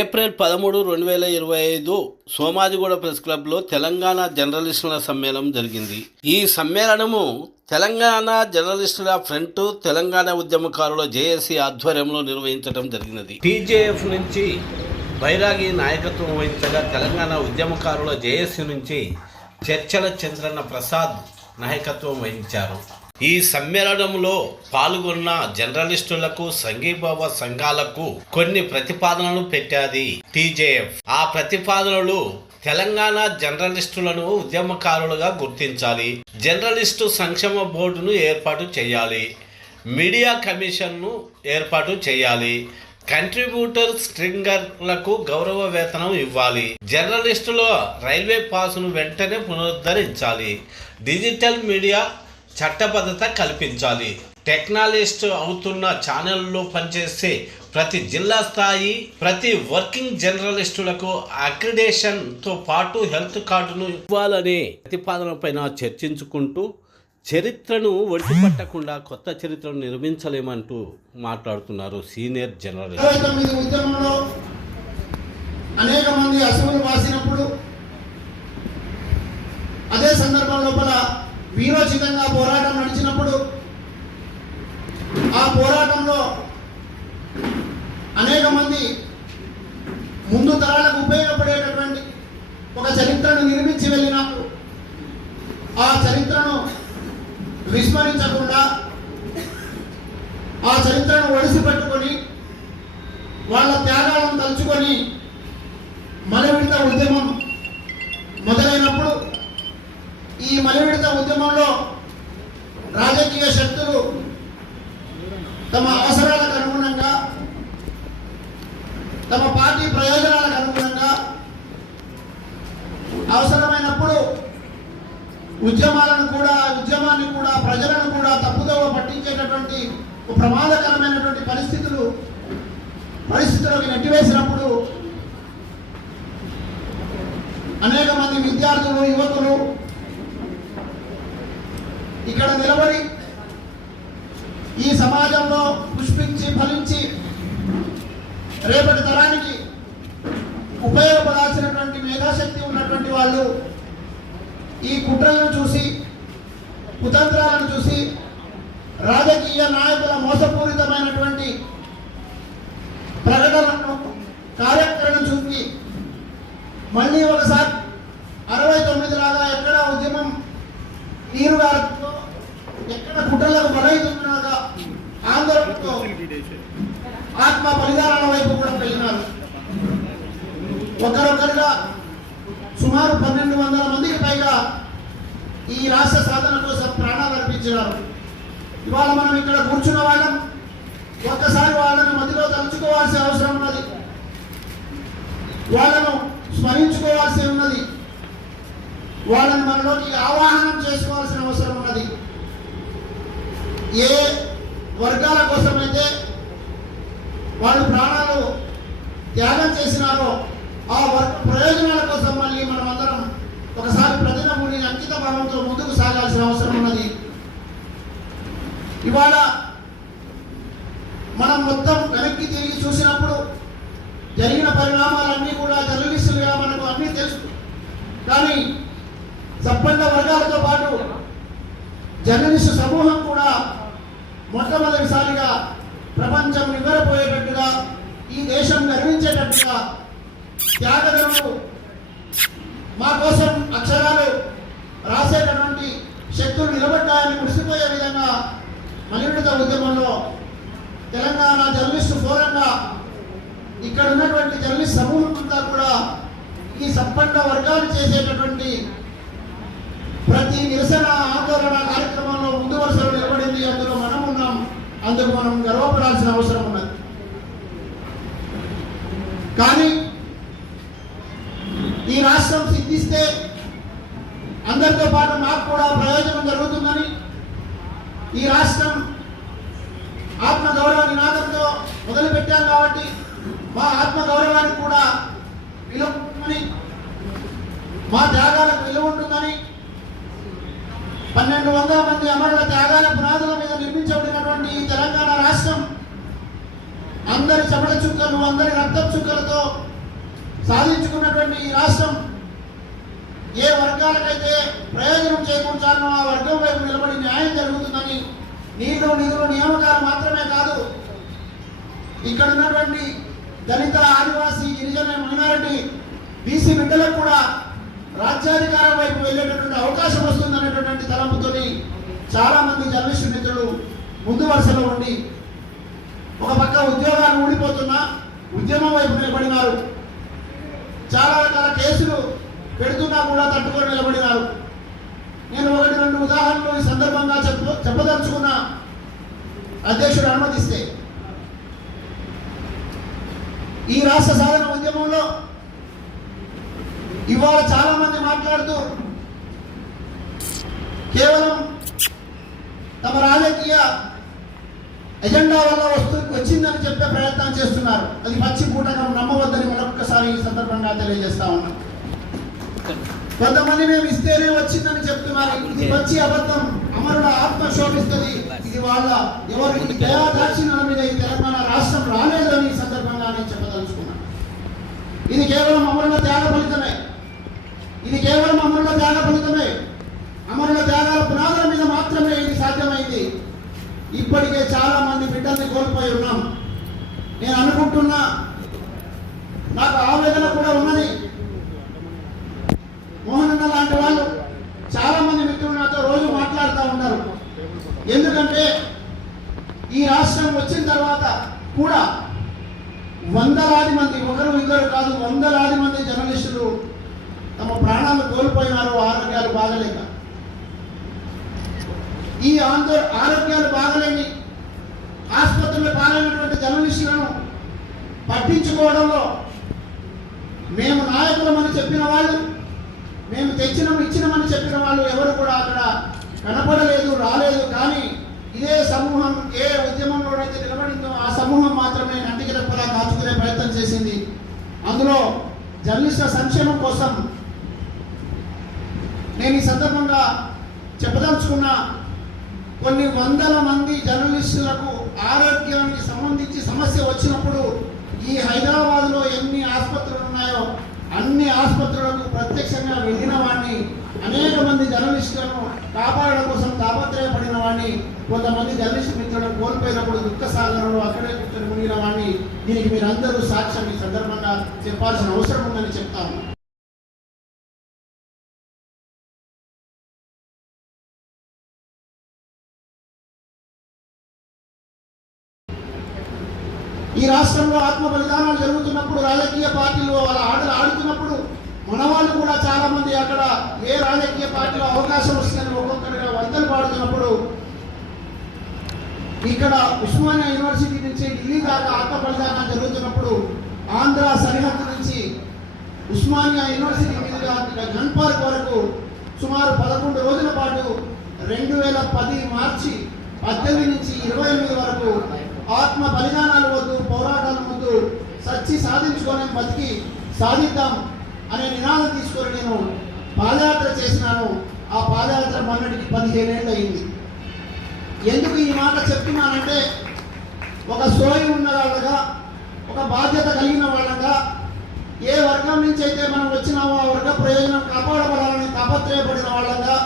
April 13, 2025 Somajiguda press క్లబ్లో తెలంగాణ జర్నలిస్టుల సమ్మేళనం జరిగింది. ఈ సమ్మేళనము తెలంగాణ జర్నలిస్టుల ఫ్రంట్ తెలంగాణ ఉద్యమకారుల జేఏసీ ఆధ్వర్యంలో నిర్వహించడం జరిగినది. టీజేఎఫ్ నుంచి బైరాగి నాయకత్వం వహించగా తెలంగాణ ఉద్యమకారుల జేఏసీ నుంచి చర్చల చంద్రన్న ప్రసాద్ నాయకత్వం వహించారు. ఈ సమ్మేళనంలో పాల్గొన్న జర్నలిస్టులకు సంఘీభావ సంఘాలకు కొన్ని ప్రతిపాదనలు పెట్టాది టీజేఎఫ్. ఆ ప్రతిపాదనలు తెలంగాణ జర్నలిస్టులను ఉద్యమకారులుగా గుర్తించాలి, జర్నలిస్టు సంక్షేమ బోర్డును ఏర్పాటు చేయాలి, మీడియా కమిషన్ను ఏర్పాటు చేయాలి, కంట్రిబ్యూటర్ స్ట్రింగర్లకు గౌరవ వేతనం ఇవ్వాలి, జర్నలిస్టుల రైల్వే పాసును వెంటనే పునరుద్ధరించాలి, డిజిటల్ మీడియా చట్టబద్ధత కల్పించాలి, టెక్నాలజిస్ట్ అవుతున్న ఛానల్లో పనిచేసే ప్రతి జిల్లా స్థాయి ప్రతి వర్కింగ్ జర్నలిస్టులకు అక్రిడేషన్తో పాటు హెల్త్ కార్డును ఇవ్వాలనే ప్రతిపాదనపైన చర్చించుకుంటూ చరిత్రను ఒడిసిపట్టకుండా కొత్త చరిత్రను నిర్మించలేమంటూ మాట్లాడుతున్నారు సీనియర్ జర్నలిస్ట్. అనేక మంది అసూలు వాసినప్పుడు అదే సందర్భం లోపల వీరోచితంగా పోరాటం నడిచినప్పుడు ఆ పోరాటంలో అనేక మంది ముందు తరాలకు ఉపయోగపడేటటువంటి ఒక చరిత్రను నిర్మించి వెళ్ళినప్పుడు ఆ చరిత్రను విస్మరించకుండా ఆ చరిత్రను ఒడిసిపెట్టుకొని వాళ్ళ త్యాగాలను తలుచుకొని మలివిడత ఉద్యమం మొదలైనప్పుడు ఈ మలివిడత ఉద్యమంలో రాజకీయ శక్తులు తమ అవసరాలకు అనుగుణంగా తమ పార్టీ ప్రయోజనాలకు అనుగుణంగా అవసరమైనప్పుడు ఉద్యమాన్ని కూడా ప్రజలను కూడా తప్పుదోవ పట్టించేటటువంటి ప్రమాదకరమైనటువంటి పరిస్థితులకు నెట్టివేసినప్పుడు అనేక మంది విద్యార్థులు యువకులు ఇక్కడ నిలబడి ఈ సమాజంలో పుష్పించి ఫలించి రేపటి తరానికి ఉపయోగపడాల్సినటువంటి మేధాశక్తి ఉన్నటువంటి వాళ్ళు ఈ కుట్రలను చూసి కుతంత్రాలను చూసి రాజకీయ నాయకుల మోసపూరితమైనటువంటి ప్రకటనలను కార్యక్రమం చూసి మళ్ళీ ఒకసారి 69 లాగా ఎక్కడ ఉద్యమం నీరుగారుతో ఎక్కడ కుట్రలకు బలైతున్నాగా ఆందోళనతో ఆత్మ బలిదానాల వైపు కూడా వెళ్ళినారు. ఒకరొకరుగా సుమారు 1200 మందికి పైగా ఈ రాష్ట్ర సాధన కోసం ప్రాణాలు అర్పించినారు. ఇవాళ మనం ఇక్కడ కూర్చున్న వాళ్ళం ఒక్కసారి వాళ్ళని మధ్యలో తలుచుకోవాల్సిన అవసరం ఉన్నది, వాళ్ళను స్మరించుకోవాల్సి ఉన్నది, వాళ్ళని మనలోకి ఆవాహనం చేసుకోవాల్సిన అవసరం ఉన్నది. ఏ వర్గాల కోసమైతే వాళ్ళు ప్రాణాలు త్యాగం చేసినారో ఆ వర్గ ప్రయోజనాల కోసం మళ్ళీ మనం అందరం ఒకసారి ప్రతినముని అంకిత భావంతో ముందుకు సాగాల్సిన అవసరం ఉన్నది. ఇవాళ మనం మొత్తం వెనక్కి తిరిగి చూసినప్పుడు జరిగిన పరిణామాలన్నీ కూడా జర్నలిస్టులుగా మనకు అన్నీ తెలుసు. కానీ సంపన్న వర్గాలతో పాటు జర్నలిస్టు సమూహం కూడా మొట్టమొదటిసారిగా ప్రపంచం నివ్వెరపోయేటట్టుగా ఈ దేశం గర్వించేటట్టుగా త్యాగదనులు మా కోసం అక్షరాలు రాసేటటువంటి శక్తులు నిలబడ్డాయని మురిసిపోయే విధంగా మలివిడత ఉద్యమంలో తెలంగాణ జర్నలిస్టు ఫోరంగా ఇక్కడ ఉన్నటువంటి జర్నలిస్ట్ సమూహం అంతా కూడా ఈ సంపన్న వర్గాలు చేసేటటువంటి ప్రతి నిరసన ఆందోళన కార్యక్రమంలో ముందు వరుసలో నిలబడింది. అందులో మనం ఉన్నాం, అందుకు మనం గర్వపడాల్సిన అవసరం ఉన్నది. కానీ ఈ రాష్ట్రం సిద్ధిస్తే అందరితో పాటు మాకు కూడా ప్రయోజనం జరుగుతుందని ఈ రాష్ట్రం ఆత్మగౌరవ నినాదంతో మొదలుపెట్టాం కాబట్టి మా ఆత్మగౌరవానికి కూడా విలువ ఉంటుందని, మా త్యాగాలకు విలువ ఉంటుందని 1200 మంది అమరుల త్యాగాల పునాదుల మీద నిర్మించబడినటువంటి ఈ తెలంగాణ రాష్ట్రం అందరి చెమట చుక్కలు, అందరి రక్తం చుక్కలతో సాధించుకున్నటువంటి ఈ రాష్ట్రం ఏ వర్గాలకైతే ప్రయోజనం చేకూర్చాలనో ఆ వర్గం వైపు నిలబడి న్యాయం జరుగుతుందని నీళ్లు నిధులు నియామకాలు మాత్రమే కాదు, ఇక్కడ ఉన్నటువంటి దళిత, ఆదివాసీ, గిరిజన, మైనారిటీ, బీసీ బిడ్డలకు కూడా రాజ్యాధికారం వైపు వెళ్ళేటటువంటి అవకాశం వస్తుందనేటటువంటి తలంపుతోని చాలా మంది జర్నలిస్టు మిత్రులు ముందు వరుసలో ఉండి ఒక పక్క ఉద్యోగాలు ఊడిపోతున్నా ఉద్యమం వైపు నిలబడినారు. చాలా రకాల కేసులు పెడుతున్నా కూడా తట్టుకొని నిలబడినారు. నేను 1-2 ఉదాహరణలు ఈ సందర్భంగా చెప్పదలుచుకున్న అధ్యక్షుడు అనుమతిస్తే, ఈ రాష్ట్ర సాధన ఉద్యమంలో ఇవాళ చాలా మంది మాట్లాడుతూ కేవలం తమ రాజకీయ ఎజెండా వల్ల వచ్చిందని చెప్పే ప్రయత్నం చేస్తున్నారు. అది పచ్చి పూటకం, నమ్మవద్దని మరొకసారి ఈ సందర్భంగా తెలియజేస్తా ఉన్నాం. కొంతమంది మేము ఇస్తేనే వచ్చిందని చెప్తున్నారు. ఇది పచ్చి అబద్ధం. అమరుల ఆత్మ శోభిస్తుంది. ఇది వాళ్ళ ఎవరికి దయాదాక్షిణ్యాల మీద ఈ తెలంగాణ రాష్ట్రం రాలేదని ఈ సందర్భంగా నేను చెప్పదలుచుకున్నాను. ఇది కేవలం అమరుల త్యాగ ఫలితమే. ఇది కేవలం అమరుల త్యాగ ఫలితమే. అమరుల త్యాగాల పునాదుల మీద మాత్రమే ఇది సాధ్యమైంది. ఇప్పటికే చాలా మంది బిడ్డల్ని కోల్పోయి ఉన్నాం. నేను అనుకుంటున్నా, నాకు ఆవేదన కూడా ఉన్నది. మోహనన్న లాంటి వాళ్ళు చాలా మంది మిత్రులు నాతో రోజు మాట్లాడుతూ ఉన్నారు. ఎందుకంటే ఈ రాష్ట్రం వచ్చిన తర్వాత కూడా వందలాది మంది, ఒకరు ఇద్దరు కాదు, వందలాది మంది జర్నలిస్టులు తమ ప్రాణాలు కోల్పోయినారు ఆరోగ్యాలు బాగలేక. ఈ ఆరోగ్యాలు బాగలేని ఆసుపత్రుల్లో పాలైనటువంటి జర్నలిస్టులను పట్టించుకోవడంలో మేము నాయకులమని చెప్పిన వాళ్ళు, మేము ఇచ్చినామని చెప్పిన వాళ్ళు ఎవరు కూడా అక్కడ కనపడలేదు, రాలేదు. కానీ ఇదే సమూహం ఏ ఉద్యమంలోనైతే నిలబడిందో ఆ సమూహం మాత్రమే కంటికి రెప్పలా కాచుకునే ప్రయత్నం చేసింది. అందులో జర్నలిస్టుల సంక్షేమం కోసం నేను ఈ సందర్భంగా చెప్పదలుచుకున్న కొన్ని వందల మంది జర్నలిస్టులకు ఆరోగ్యానికి సంబంధించి సమస్య వచ్చినప్పుడు ఈ హైదరాబాద్లో ఎన్ని ఆసుపత్రులు ఉన్నాయో అన్ని ఆసుపత్రులకు ప్రత్యక్షంగా వెళ్ళిన వాడిని, అనేక మంది జర్నలిస్టులను కాపాడడం కోసం తాపత్రయపడిన వాడిని, కొంతమంది జర్నలిస్టు మిత్రులను కోల్పోయినప్పుడు దుఃఖ సాగరంలో అక్కడే కూర్చొని మునిగిన వాడిని, దీనికి మీరందరూ సాక్ష్యం ఈ సందర్భంగా చెప్పాల్సిన అవసరం ఉందని చెప్తాను. ఈ రాష్ట్రంలో ఆత్మ బలిదానాలు జరుగుతున్నప్పుడు, రాజకీయ పార్టీలు వాళ్ళ ఆటలు ఆడుతున్నప్పుడు మన వాళ్ళు కూడా చాలా మంది అక్కడ ఏ రాజకీయ పార్టీలో అవకాశం వస్తుందని ఒక్కొక్కరిగా వందలు పాడుతున్నప్పుడు, ఇక్కడ ఉస్మానియా యూనివర్సిటీ నుంచి ఢిల్లీ దాకా ఆత్మ బలిదానాలు జరుగుతున్నప్పుడు, ఆంధ్ర సరిహద్దు నుంచి ఉస్మానియా యూనివర్సిటీ మీదుగా గన్ పార్క్ వరకు సుమారు 11 రోజుల పాటు 2010 మార్చి 18 నుంచి 28 వరకు ఆత్మ బలిదానాలు వద్దు, పోరాటాలు వద్దు, సచ్చి సాధించుకొని బతికి సాధిద్దాం అనే నినాదం తీసుకొని నేను పాదయాత్ర చేసినాను. ఆ పాదయాత్ర మొన్నటికి 15 ఏళ్ళు అయింది. ఎందుకు ఈ మాట చెప్తున్నానంటే, ఒక సోయి ఉన్న వాళ్ళగా, ఒక బాధ్యత కలిగిన వాళ్ళగా, ఏ వర్గం నుంచి అయితే మనం వచ్చినామో ఆ వర్గ ప్రయోజనం కాపాడబడాలని తాపత్రయపడిన వాళ్ళగా,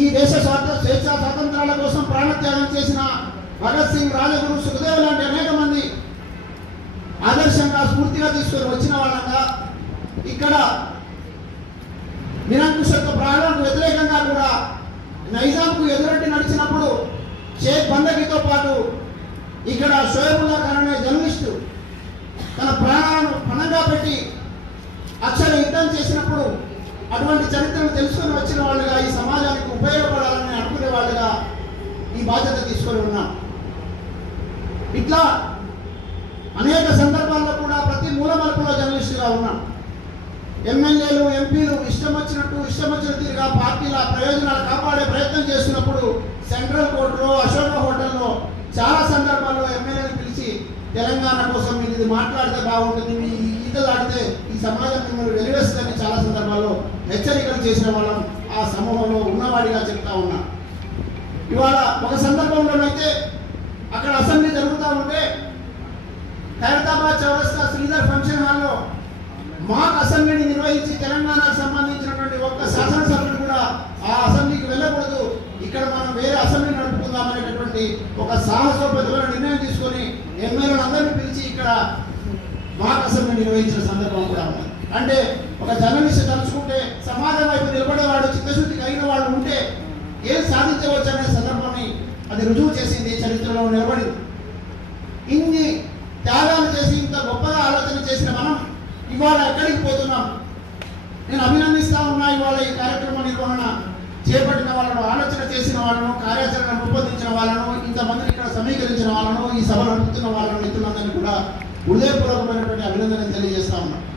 ఈ దేశ స్వేచ్ఛా స్వాతంత్రాల కోసం ప్రాణత్యాగం చేసిన భగత్ సింగ్, రాజగురు, సుఖదేవ్ లాంటి అనేక మంది ఆదర్శంగా స్ఫూర్తిగా తీసుకొని వచ్చిన వాళ్ళంగా, ఇక్కడ నిరంకుశత్వ ప్రాణాలకు వ్యతిరేకంగా కూడా నైజాంకు ఎదురొట్టి నడిచినప్పుడు షేక్ బందగీతో పాటు ఇక్కడ షోయబుల్లా ఖాన్ అనే జర్నలిస్టు తన ప్రాణాలను పణంగా పెట్టి అక్షర యుద్ధం చేసినప్పుడు అటువంటి చరిత్రను తెలుసుకొని వచ్చిన వాళ్ళుగా, ఈ సమాజానికి ఉపయోగపడాలని అనుకునే వాళ్ళుగా ఈ బాధ్యత తీసుకొని ఉన్నాం. ఇట్లా అనేక సందర్భాల్లో కూడా ప్రతి మూలమలుపులో జర్నలిస్టుగా ఉన్నాం. ఎమ్మెల్యేలు, ఎంపీలు ఇష్టం వచ్చిన తీరుగా పార్టీల ప్రయోజనాలు కాపాడే ప్రయత్నం చేస్తున్నప్పుడు సెంట్రల్ కోర్టులో, అశోక హోటల్లో చాలా సందర్భాల్లో ఎమ్మెల్యేలు పిలిచి తెలంగాణ కోసం మీరు ఇది మాట్లాడితే బాగుంటుంది, మీ ఈతలు ఆడితే ఈ సమాజం మిమ్మల్ని వెలివేస్తుందని చాలా సందర్భాల్లో హెచ్చరికలు చేసిన వాళ్ళం ఆ సమూహంలో ఉన్నవాళ్ళు. వాడిగా చెప్తా ఉన్నా. ఇవాళ ఒక సందర్భంలోనైతే అక్కడ అసెంబ్లీ జరుగుతూ ఉంటే ఖైరతాబాద్ చౌరస్తా శ్రీధర్ ఫంక్షన్ హాల్లో మాక్ అసెంబ్లీని నిర్వహించి తెలంగాణకు సంబంధించినటువంటి ఒక్క శాసనసభ్యులు కూడా ఆ అసెంబ్లీకి వెళ్ళకూడదు, ఇక్కడ మనం వేరే అసెంబ్లీ నడుపుకుందాం అనేటటువంటి ఒక సాహసోపేతమైన నిర్ణయం తీసుకొని ఎమ్మెల్యేలందరినీ పిలిచి ఇక్కడ మాక్ అసెంబ్లీ నిర్వహించిన సందర్భం కూడా ఉంది. అంటే ఒక జర్నలిస్ట్ తలుచుకుంటే సమాజం వైపు నిలబడేవాడు, చిత్తశుద్ధి కలిగిన వాళ్ళు ఉంటే ఏం సాధించవచ్చు అనే సందర్భాన్ని అది రుజువు చేసింది, చరిత్రలో నిలబడింది. ఇన్ని త్యాగాలు చేసి ఇంత గొప్పగా ఆలోచన చేసిన మనం ఇవాళ ఎక్కడికి పోతున్నాం? నేను అభినందిస్తా ఉన్నా ఇవాళ ఈ కార్యక్రమ నిర్వహణ చేపట్టిన వాళ్ళను, ఆలోచన చేసిన వాళ్ళను, కార్యాచరణ రూపొందించిన వాళ్ళను, ఇంతమందిని ఇక్కడ సమీకరించిన వాళ్ళను, ఈ సభ నడుపుతున్న వాళ్ళను, మిత్రులందరినీ కూడా హృదయపూర్వకమైనటువంటి అభినందనలు తెలియజేస్తాను.